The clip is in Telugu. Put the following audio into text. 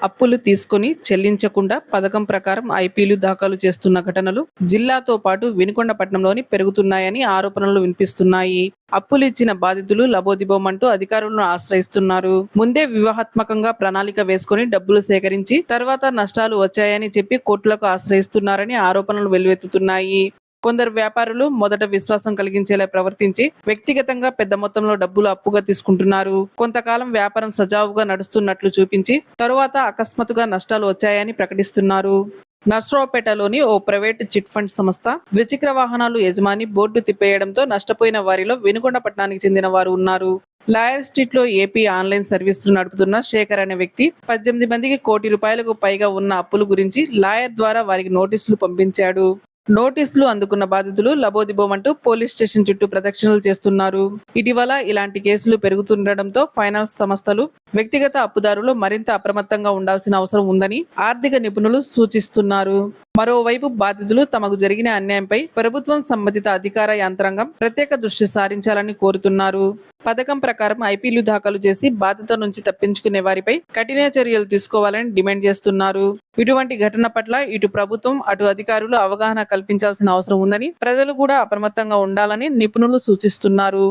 అప్పులు తీసుకొని చెల్లించకుండా పథకం ప్రకారం ఐపీలు దాఖలు చేస్తున్న ఘటనలు జిల్లాతో పాటు వినుకొండపట్నంలోని పెరుగుతున్నాయని ఆరోపణలు వినిపిస్తున్నాయి. అప్పులు ఇచ్చిన బాధితులు లబోదిబోమంటూ అధికారులను ఆశ్రయిస్తున్నారు. ముందే వ్యూహాత్మకంగా ప్రణాళిక వేసుకుని డబ్బులు సేకరించి తర్వాత నష్టాలు వచ్చాయని చెప్పి కోర్టులకు ఆశ్రయిస్తున్నారని ఆరోపణలు వెల్లువెత్తుతున్నాయి. కొందరు వ్యాపారులు మొదట విశ్వాసం కలిగించేలా ప్రవర్తించి వ్యక్తిగతంగా పెద్ద మొత్తంలో డబ్బులు అప్పుగా తీసుకుంటున్నారు. కొంతకాలం వ్యాపారం సజావుగా నడుస్తున్నట్లు చూపించి తరువాత అకస్మాత్తుగా నష్టాలు వచ్చాయని ప్రకటిస్తున్నారు. నర్సరావుపేటలోని ఓ ప్రైవేట్ చిట్ ఫండ్ సంస్థ ద్విచక్ర వాహనాలు యజమాని బోర్డు తిప్పేయడంతో నష్టపోయిన వారిలో వినుకొండపట్నానికి చెందిన వారు ఉన్నారు. లాయర్ స్ట్రీట్ లో ఏపీ ఆన్లైన్ సర్వీసులు నడుపుతున్న శేఖర్ అనే వ్యక్తి 18 మందికి ₹1 కోటి పైగా ఉన్న అప్పుల గురించి లాయర్ ద్వారా వారికి నోటీసులు పంపించాడు. నోటీసులు అందుకున్న బాధితులు లబోదిబోమంటూ పోలీస్ స్టేషన్ చుట్టూ ప్రదక్షిణలు చేస్తున్నారు. ఇటీవల ఇలాంటి కేసులు పెరుగుతుండటంతో ఫైనాన్స్ సంస్థలు, వ్యక్తిగత అప్పుదారులు మరింత అప్రమత్తంగా ఉండాల్సిన అవసరం ఉందని ఆర్థిక నిపుణులు సూచిస్తున్నారు. మరోవైపు బాధితులు తమకు జరిగిన అన్యాయంపై ప్రభుత్వం సంబంధిత అధికార యంత్రాంగం ప్రత్యేక దృష్టి సారించాలని కోరుతున్నారు. పథకం ప్రకారం ఐపీలు దాఖలు చేసి బాధ్యత నుంచి తప్పించుకునే వారిపై కఠిన చర్యలు తీసుకోవాలని డిమాండ్ చేస్తున్నారు. ఇటువంటి ఘటన పట్ల ఇటు ప్రభుత్వం అటు అధికారులు అవగాహన కల్పించాల్సిన అవసరం ఉందని, ప్రజలు కూడా అప్రమత్తంగా ఉండాలని నిపుణులు సూచిస్తున్నారు.